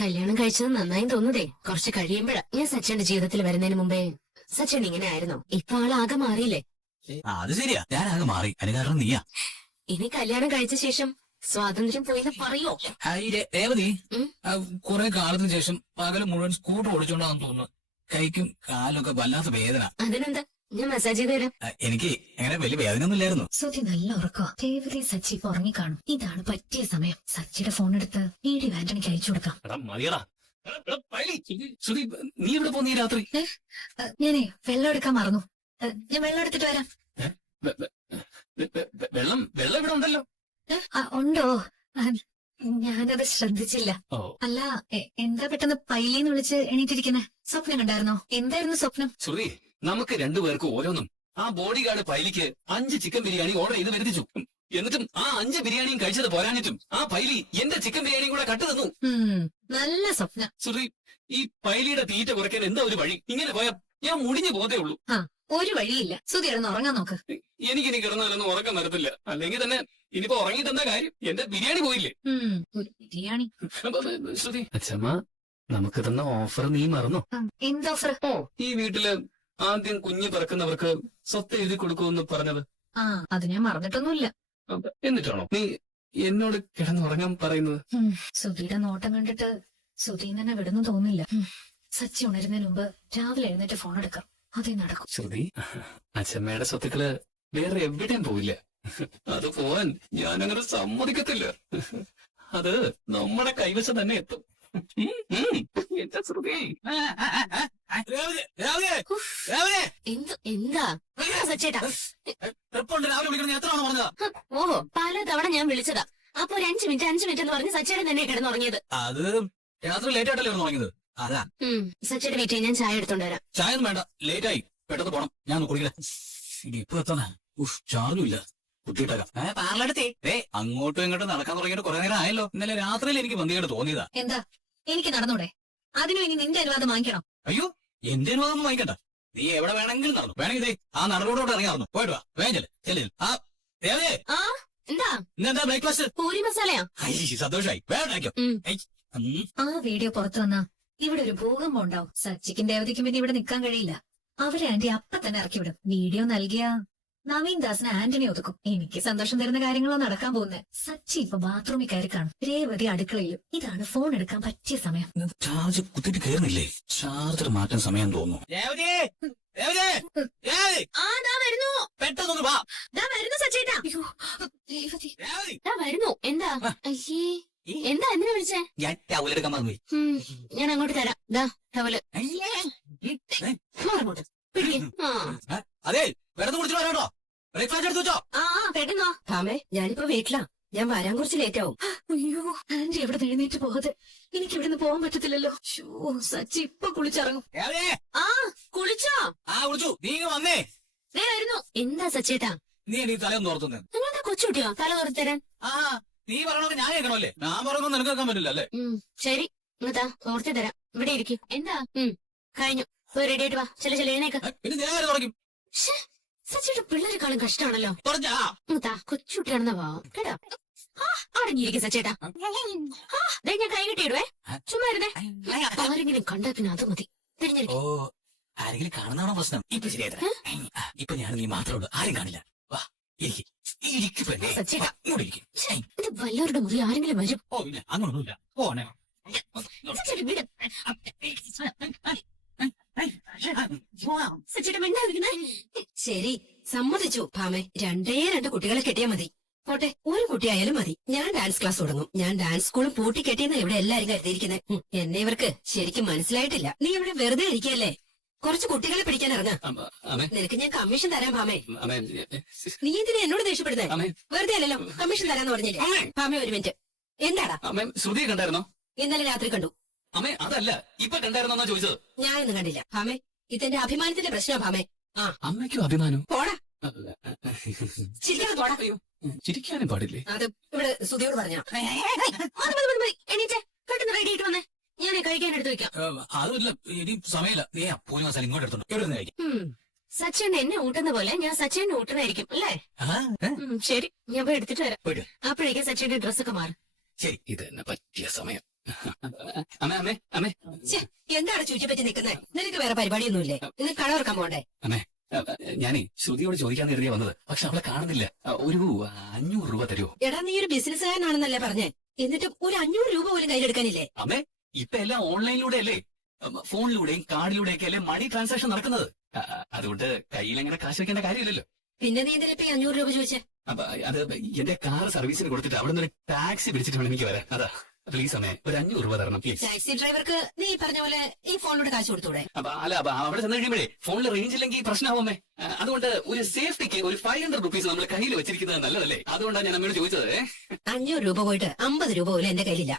കല്യാണം കഴിച്ചത് നന്നായി തോന്നുന്നതേ കുറച്ച് കഴിയുമ്പോഴാ. ഞാൻ സച്ചിന്റെ ജീവിതത്തിൽ വരുന്നതിന് മുമ്പേ സച്ചിൻ ഇങ്ങനെ ആയിരുന്നോ? ഇപ്പൊ ആളാകെ മാറിയില്ലേ? അത് ശരിയാ, ഞാൻ ആകെ മാറി. അതിന് കാരണം നീയാ. ഇനി കല്യാണം കഴിച്ച ശേഷം സ്വാതന്ത്ര്യം പോയിന്ന് പറയോ? രേവതി, കുറെ കാലത്തിന് ശേഷം പകല് മുഴുവൻ സ്കൂട്ടർ ഓടിച്ചോണ്ടാന്ന് തോന്നുന്നു. കൈക്കും കാലൊക്കെ വല്ലാത്ത വേദന. അതിനെന്താ, ഞാൻ മസാജ് ചെയ്ത് തരാം. എനിക്ക് അങ്ങനെ വലിയ വേദന ഒന്നും ഇല്ലായിരുന്നു. സുധി നല്ല ഉറക്കോ. രേവതി സച്ചി ഇപ്പൊ ഉറങ്ങിക്കാണും. ഇതാണ് പറ്റിയ സമയം. സച്ചിയുടെ ഫോൺ എടുത്ത് ഇ.ഡി. ആന്റണിക്ക് അയച്ചു കൊടുക്കാം. നീ ഇവിടെ പോന്നീ രാത്രി? ഞാനേ വെള്ളം എടുക്കാൻ മറന്നു. ഞാൻ വെള്ളം എടുത്തിട്ട് വരാം. വെള്ളം ഇവിടെ ഉണ്ടല്ലോ. ഉണ്ടോ? ഞാനത് ശ്രദ്ധിച്ചില്ല. അല്ല, എന്താ പെട്ടെന്ന് പൈലിന്ന് വിളിച്ച് എണീറ്റിരിക്കുന്നെ? സ്വപ്നം കണ്ടായിരുന്നോ? എന്തായിരുന്നു സ്വപ്നം? ശ്രുതി, നമുക്ക് രണ്ടുപേർക്ക് ഓരോന്നും. ആ ബോഡി ഗാർഡ് പൈലിക്ക് 5 ചിക്കൻ ബിരിയാണി ഓർഡർ ചെയ്ത് വരുത്തിച്ചു. എന്നിട്ടും ആ 5 ബിരിയാണിയും കഴിച്ചത് പോരാഞ്ഞിട്ടും ആ പൈലി എന്റെ ചിക്കൻ ബിരിയാണിയും കൂടെ കട്ടു തന്നു. നല്ല സ്വപ്നം. ശ്രുതി, ഈ പൈലിയുടെ തീറ്റ കുറയ്ക്കാൻ എന്താ ഒരു വഴി? ഇങ്ങനെ പോയാ ഞാൻ മുടിഞ്ഞു പോതേ ഉള്ളൂ. ഒരു വഴിയില്ല. സുധി കിടന്ന് ഉറങ്ങാൻ നോക്ക്. എനിക്കിനി കിടന്നാലൊന്നും ഉറക്കം വരത്തില്ല. അല്ലെങ്കിൽ തന്നെ ഇനിയിപ്പോ ഉറങ്ങിയിട്ട് എന്താ കാര്യം? എന്റെ ബിരിയാണി പോയില്ലേ? ഒരു ബിരിയാണി. ശ്രുതി, അച്ഛമ്മ നമുക്ക് തന്ന ഓഫർ നീ മറന്നോ? എന്ത് ഓഫർ? ഈ വീട്ടില് ആദ്യം കുഞ്ഞ് പിറക്കുന്നവർക്ക് സ്വത്ത് എഴുതി കൊടുക്കുമെന്ന് പറഞ്ഞത്. അത് ഞാൻ മറന്നിട്ടൊന്നുമില്ല. എന്നിട്ടാണോ നീ എന്നോട് കിടന്നുറങ്ങാൻ പറയുന്നത്? സുധിയുടെ നോട്ടം കണ്ടിട്ട് സുധി തന്നെ വിടുന്നു തോന്നില്ല. സച്ചി ഉണരുന്നതിന് മുമ്പ് രാവിലെ എഴുന്നേറ്റ് ഫോൺ എടുക്കാം. അതേ നടക്കും. ശ്രുതി, അച്ഛമ്മയുടെ സ്വത്തുക്കള് വേറെ എവിടെയും പോവില്ല. അത് പോവാൻ ഞാനങ്ങനെ സമ്മതിക്കത്തില്ല. അത് നമ്മുടെ കൈവശം തന്നെ എത്തും. എന്റെ ശ്രുതി. എന്താ സച്ചേട്ടാ? രാവിലെ വിളിക്കണം. എത്ര തവണ പറഞ്ഞതാ? ഓഹോ, പല തവണ ഞാൻ വിളിച്ചതാ. അപ്പൊ ഒരു 5 മിനിറ്റ് എന്ന് പറഞ്ഞ് സച്ചേട്ടൻ തന്നെ കിടന്നുറങ്ങിയത്. അത് രാത്രി ലേറ്റ് ആയിട്ടല്ലേ ഉറങ്ങിയത്? അതാ. സച്ചേട്ടൻ വീട്ടിൽ ഞാൻ ചായ എടുത്തോണ്ട് വരാം. ചായ ഒന്നും വേണ്ട, ലേറ്റ് ആയി. പെട്ടെന്ന് പോണം. ഞാൻ കുടിക്കല. ഇപ്പൊ എത്തണ. ചാർജും ഇല്ല. കുത്തിയിട്ടേക്കാം. അങ്ങോട്ടും ഇങ്ങോട്ടും നടക്കാൻ തുടങ്ങിയിട്ട് കുറെ നേരം ആയല്ലോ. ഇന്നലെ രാത്രിയിൽ എനിക്ക് വന്തിയായിട്ട് തോന്നിയതാ. എന്താ, എനിക്ക് നടന്നൂടെ? അതിനും ഇനി നിന്റെ അനുവാദം വാങ്ങിക്കണം. അയ്യോ, എന്റെ അനുവാദം വാങ്ങിക്കണ്ട. നീ എവിടെ വേണമെങ്കിലും നടന്നു. വേണമെങ്കിൽ ആ നടന്നോടോട്ട് ഇറങ്ങി നടന്നു. പോയിട്ട് വാ. വേഗം എന്താ ഇന്നെന്താ ബ്രേക്ക്ഫാസ്റ്റ്? പൂരി മസാലയാ? സന്തോഷായി. വേഗം. ആ വീഡിയോ പുറത്തു വന്നാ ഇവിടെ ഒരു ഭൂകമ്പം ഉണ്ടാവും. സച്ചിക്കും ദേവതയ്ക്കും പിന്നെ ഇവിടെ നിൽക്കാൻ കഴിയില്ല. അവരെ ആന്റി അപ്പൊ തന്നെ ഇറക്കി വിടും. വീഡിയോ നൽകിയ നവീൻ ദാസിനെ ആന്റണി ഒതുക്കും. എനിക്ക് സന്തോഷം തരുന്ന കാര്യങ്ങളോ നടക്കാൻ പോകുന്നത്. സച്ചി ഇപ്പൊ ബാത്റൂമിൽ കയറി കാണും. രേവതി അടുക്കളയിലും. ഇതാണ് ഫോൺ എടുക്കാൻ പറ്റിയ സമയം. ചാർജ് കുത്തിട്ട് കയറുന്നില്ലേ? ചാർജർ മാറ്റാൻ സമയം തോന്നുന്നു. പെട്ടെന്ന് വാ. സച്ചേട്ടാ. വരുന്നു. എന്താ? അയ്യേ, എന്താ എന്തിനാ വിളിച്ചേ? ഞാൻ ടവലെടുക്കാൻ മറന്നുപോയി. ഞാൻ അങ്ങോട്ട് തരാം. ദാ ടവല്. അതെ, വെറുതെ കുടിച്ചിട്ട് വരാട്ടോ. ബ്രേക്ക്ഫാസ്റ്റ് എടുത്തു വെച്ചോ. പെട്ടെന്നോ. താമേ, ഞാനിപ്പോ വീട്ടിലാ. ഞാൻ വരാൻ കുറച്ച് ലേറ്റ് ആവും. അയ്യോ, ആന്റി എവിടെ എഴുന്നേറ്റ് പോകാതെ എനിക്ക് ഇവിടുന്ന് പോകാൻ പറ്റത്തില്ലല്ലോ. സച്ചി ഇപ്പൊ കുളിച്ചിറങ്ങും. കുളിച്ചോ? കുളിച്ചു. നീ വന്നേ. വരുന്നു. എന്താ സച്ചേട്ടാ? നീ എനിക്ക് തലയൊന്നും ഓർത്തുന്നേ. നിങ്ങളെന്താ കൊച്ചുകുട്ടിയോ തല ഓർത്തരാൻ? നീ പറയണത് ഞാൻ കേൾക്കണല്ലേ? ഞാൻ പറയുന്നത് നിനക്ക് കേൾക്കാൻ പറ്റില്ല അല്ലേ? ശരി, ഇങ്ങത്താ ഓർത്തി തരാം. ഇവിടെ ഇരിക്കും. എന്താ? കഴിഞ്ഞു. റെഡി ആയിട്ട് വാ. ചില എഴുന്നേക്ക്. പിന്നെ ഞാൻ തുടങ്ങി. സച്ചിയുടെ പിള്ളേരെക്കാളും കഷ്ടമാണല്ലോ. ഇങ്ങത്താ കൊച്ചുകുട്ടിയാണെന്ന വാ കേട്ടോ. അടങ്ങിയിരിക്കും സച്ചേട്ടാ. ഞാൻ കൈ കിട്ടിയിടുവേ. ചുമ്മാ ഇരുന്നേ. ആരെങ്കിലും കണ്ടാ പിന്നെ അത് മതി. തിരിഞ്ഞിരിക്കും. ആരെങ്കിലും കാണുന്നതാണോ പ്രശ്നം? ഇപ്പൊ ശരിയായിട്ട് ഇപ്പൊ ഞാൻ നീ മാത്രമേ ഉള്ളൂ. ആരും കാണില്ല. വാ, ഇത് വല്ലവരുടെ മുറി ആരെങ്കിലും വരും. ഓ ഇല്ല, അങ്ങനൊന്നുമില്ല. പോണേ. ശരി, സമ്മതിച്ചു ഭാമേ. 2 കുട്ടികളെ കെട്ടിയാ മതി. പോട്ടെ, ഒരു കുട്ടിയായാലും മതി. ഞാൻ ഡാൻസ് ക്ലാസ് തുടങ്ങും. ഞാൻ ഡാൻസ് സ്കൂളും പൂട്ടി കെട്ടിയെന്നാ ഇവിടെ എല്ലാരും കരുതിയിരിക്കുന്നത്. എന്നെ ഇവർക്ക് ശരിക്കും മനസ്സിലായിട്ടില്ല. നീ ഇവിടെ വെറുതെ ഇരിക്കല്ലേ? കുറച്ച് കുട്ടികളെ പിടിക്കാൻ ഇറങ്ങാം. നിനക്ക് ഞാൻ കമ്മീഷൻ തരാം ഭാമേ. നീ ഇതിനെ എന്നോട് ദേഷ്യപ്പെടുന്നേ? വെറുതെ അല്ലല്ലോ കമ്മീഷൻ തരാന്ന് പറഞ്ഞില്ലേ? ഭാമേ, ഒരു മിനിറ്റ്. എന്താടാ? ശ്രുതി കണ്ടായിരുന്നോ? ഇന്നലെ രാത്രി കണ്ടു. അമ്മേ, അതല്ല, ഇപ്പൊ കണ്ടായിരുന്നോ ചോദിച്ചത്. ഞാൻ ഇന്ന് കണ്ടില്ല ഭാമേ. ഇതെന്റെ അഭിമാനത്തിന്റെ പ്രശ്നമാ ഭാമേ. അമ്മയ്ക്കും അഭിമാനം. പോടാ, ചിരിക്കാതെ പോടാ. ചിരിക്കാനും പാടില്ലേ? അത് ഇവിടെ സുധിയോട് പറഞ്ഞോ. എണീറ്റേ, പെട്ടെന്ന് റെഡി ആയിട്ട് വന്നേ. ഞാൻ കഴിക്കാൻ എടുത്തു വെക്കാം. അതുമില്ല, ഇനി സമയമില്ല. നീ പൂരി മസാല ഇങ്ങോട്ട് എടുത്തോണ്ട് എവിടെ കഴിക്കും. സച്ചിൻ എന്നെ ഊട്ടുന്ന പോലെ ഞാൻ സച്ചിനെ ഊട്ടണായിരിക്കും അല്ലേ? ശരി, ഞാൻ പോയി എടുത്തിട്ട് വരാം. അപ്പോഴേക്കും സച്ചിന്റെ ഡ്രസ്സൊക്കെ മാറും. ശരി, ഇത് തന്നെ പറ്റിയ സമയം. അമ്മേ അമ്മേ അമ്മേ എന്താണ് ചുറ്റിപ്പറ്റി നിൽക്കുന്നത്? നിനക്ക് വേറെ പരിപാടിയൊന്നുമില്ലേ? നിനക്ക് കട ഇറക്കാൻ പോണ്ടേ? ഞാനേ ശ്രുതിയോട് ചോദിക്കാന്ന് കരുതിയാ വന്നത്. പക്ഷെ അവളെ കാണുന്നില്ല. ഒരു 500 രൂപ തരുമോ? എടാ, നീ ഒരു ബിസിനസ്സുകാരനാണെന്നല്ലേ പറഞ്ഞേ? എന്നിട്ട് ഒരു 500 രൂപ പോലും കയ്യിലെടുക്കാനില്ലേ? അമ്മേ ഇപ്പൊ എല്ലാം ഓൺലൈനിലൂടെ അല്ലേ, ഫോണിലൂടെയും കാർഡിലൂടെയൊക്കെ അല്ലേ മണി ട്രാൻസാക്ഷൻ നടക്കുന്നത്. അതുകൊണ്ട് കയ്യിലെങ്ങനെ കാശ് വെക്കേണ്ട കാര്യമില്ലല്ലോ. പിന്നെ നീ എന്തിനാ ഇപ്പൊ 500 രൂപ ചോദിച്ചേ? അപ്പൊ അത് എന്റെ കാർ സർവീസിന് കൊടുത്തിട്ട് അവിടെ നിന്ന് ഒരു ടാക്സി പിടിച്ചിട്ട് വേണം എനിക്ക് വരാൻ. അതാ പ്ലീസ് അമ്മേ, ഒരു 500 രൂപ തരണം പ്ലീസ്. ടാക്സി ഡ്രൈവർക്ക് നീ പറഞ്ഞ പോലെ ഈ ഫോണിലൂടെ കാശ് കൊടുത്തൂടെ? അപ്പൊ അവിടെ ചെന്ന് കഴിയുമ്പോഴേ ഫോണിൽ റേഞ്ച് ഇല്ലെങ്കിൽ പ്രശ്നമാവുമേ. അതുകൊണ്ട് ഒരു സേഫ്റ്റിക്ക് ഒരു 500 റുപ്പീസ് നമ്മൾ കയ്യിൽ വെച്ചിരിക്കുന്നത് നല്ലതല്ലേ. അതുകൊണ്ടാണ് ഞാൻ അമ്മയോട് ചോദിച്ചത്. 500 രൂപ പോയിട്ട് 50 രൂപ പോലും എന്റെ കയ്യിലില്ല.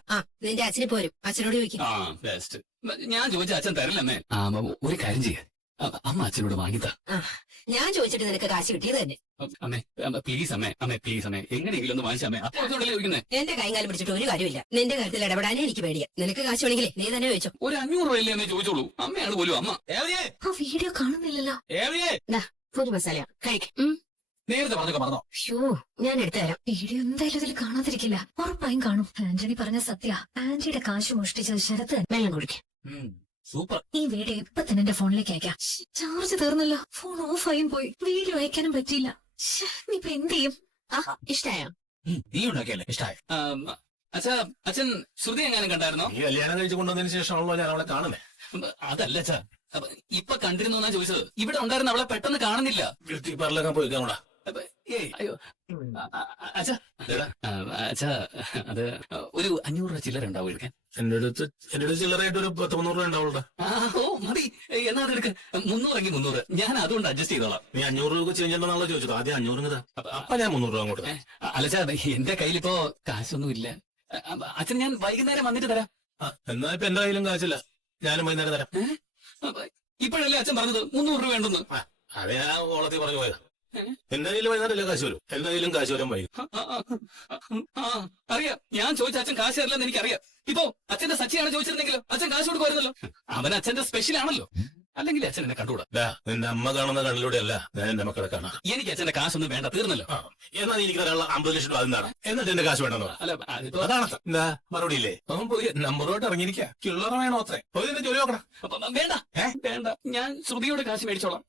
നിന്റെ അച്ഛന് പോരും, അച്ഛനോട് ചോദിക്കും. ആ ബെസ്റ്റ്. ഞാൻ ചോദിച്ച അച്ഛൻ തരില്ലമ്മേ. ഒരു കാര്യം ചെയ്യാം, അമ്മ അച്ഛനോട് വാങ്ങിത്താ. ഞാൻ ചോദിച്ചിട്ട് നിനക്ക് കാശ് കിട്ടിയത് തന്നെ. അമ്മേ പ്ലീസ് അമ്മേ, അമ്മേ പ്ലീസ് അമ്മേ, എങ്ങനെയെങ്കിലും ഒന്ന് വാങ്ങിച്ചാ അമ്മേ. അപ്പോഴല്ലേ ചോദിക്കുന്നേ. എന്റെ കൈകാലം പിടിച്ചിട്ട് ഒരു കാര്യമില്ല. നിന്റെ കാര്യത്തിൽ ഇടപെടാനേ എനിക്ക് പേടിയാ. നിനക്ക് കാശ് വേണമെങ്കിലേ നീ തന്നെ ചോദിച്ചോ. ഒരു 500 രൂപയല്ലേ എന്ന് ചോദിച്ചോളൂ. അമ്മയാണ് പോലും അമ്മ. ആ വീഡിയോ കാണുന്നില്ലല്ലോ. ഒരു മസാല കഴിക്കും. നേരത്തെ പറഞ്ഞൊക്കെ പറഞ്ഞോ? ഷോ, ഞാൻ എടുത്തുതരാം. വീഡിയോ എന്തായാലും ഇതിൽ കാണാതിരിക്കില്ല. ഉറപ്പായും കാണും. ആന്റണി പറഞ്ഞ സത്യ. ആന്റിയുടെ കാശ് മോഷ്ടിച്ചത് ശരത്ത് തന്നെ. വെള്ളം കുടിക്കും. സൂപ്പർ. ഈ വീഡിയോ ഇപ്പൊ തന്നെ എന്റെ ഫോണിലേക്ക് അയക്കാം. ചാർജ് തീർന്നല്ലോ. ഫോൺ ഓഫായും പോയി. വീഡിയോ അയക്കാനും പറ്റിയില്ല. നീ ഇപ്പൊ എന്ത് ചെയ്യും? ഇഷ്ടായോ? നീ ഉണ്ടാക്കിയല്ലേ ഇഷ്ടായ. അച്ഛാ, അച്ഛൻ ശ്രുതി എങ്ങാനും കണ്ടായിരുന്നോ? ഈ കല്യാണം കഴിച്ചു കൊണ്ടുവന്നതിന് ശേഷമാണല്ലോ ഞാൻ അവളെ കാണുന്നേ. അതല്ല അച്ഛാ, ഇപ്പൊ കണ്ടിരുന്നു എന്നാ ചോദിച്ചത്. ഇവിടെ ഉണ്ടായിരുന്ന അവളെ പെട്ടെന്ന് കാണുന്നില്ല. ബ്യൂട്ടി പാർലറിലൊക്കെ പോയി കാണൂടാ. അയ്യോ അച്ഛാ, അച്ഛാ അത് ഒരു 500 രൂപ ചില്ലറ ഉണ്ടാവും എടുക്കാൻ. എന്റെ അടുത്ത് ചില്ലറായിട്ട് ഒരു 10-300 രൂപ ഉണ്ടാവുള്ളൂ. ഓ മതി, എന്നാ അതെടുക്ക്. 300 എങ്കിൽ 300, ഞാൻ അതുകൊണ്ട് അഡ്ജസ്റ്റ് ചെയ്തോളാം. നീ 500 രൂപ ചേഞ്ച് ഉണ്ടെന്നാണല്ലോ ചോദിച്ചത്. ആദ്യം 500 അപ്പൊ ഞാൻ 300 രൂപ അങ്ങോട്ട് തരാം. അല്ലച്ചാ, എന്റെ കയ്യിലിപ്പോ കാശൊന്നും ഇല്ല. അച്ഛൻ ഞാൻ വൈകുന്നേരം വന്നിട്ട് തരാം. എന്നാ ഇപ്പൊ എന്റെ കയ്യിലും കാശില്ല. ഞാനും വൈകുന്നേരം തരാം. ഇപ്പോഴല്ലേ അച്ഛൻ പറഞ്ഞത് 300 രൂപ ഉണ്ടെന്ന്? അത് ഞാൻ ഓളത്തിൽ പറഞ്ഞു പോയതാ. എന്റെ കയ്യിൽ വൈകുന്നേരമല്ലേ കാശ് വരും. എന്റെ കയ്യിലും കാശ് വരാൻ വൈകും. അറിയാം, ഞാൻ ചോദിച്ച അച്ഛൻ കാശ് തരില്ലെന്ന് എനിക്കറിയാം. ഇപ്പൊ അച്ഛന്റെ സച്ചിയാണ് ചോദിച്ചിരുന്നെങ്കിലോ അച്ഛൻ കാശ് കൊടുക്കുമായിരുന്നല്ലോ. അവൻ അച്ഛന്റെ സ്പെഷ്യൽ ആണല്ലോ. അല്ലെങ്കിൽ അച്ഛൻ എന്നെ കണ്ടുകൂടാ. നിന്റെ അമ്മ കാണുന്ന കണ്ണിലൂടെ അല്ല ഞാൻ എന്റെ മക്കളെ കാണാം. എനിക്ക് അച്ഛന്റെ കാശൊന്നും വേണ്ട, തീർന്നല്ലോ. എന്നാ എനിക്ക് ഒരാൾ 50 ലക്ഷം രൂപ അതെന്താണ്, എന്നിട്ട് എന്റെ കാശ് വേണ്ടെന്ന് പറ. അല്ല അതിപ്പോ അതാണ് എന്താ മറുപടി ഇല്ലേ? അവൻ പോയി നമ്പറുമായിട്ട് ഇറങ്ങിയിരിക്കുക. കിള്ളറ വേണോ അത്രേ. പോയി നിന്റെ ജോലി നോക്കണം. വേണ്ട വേണ്ട, ഞാൻ ശ്രുതിയോട് കാശ് മേടിച്ചോളാം.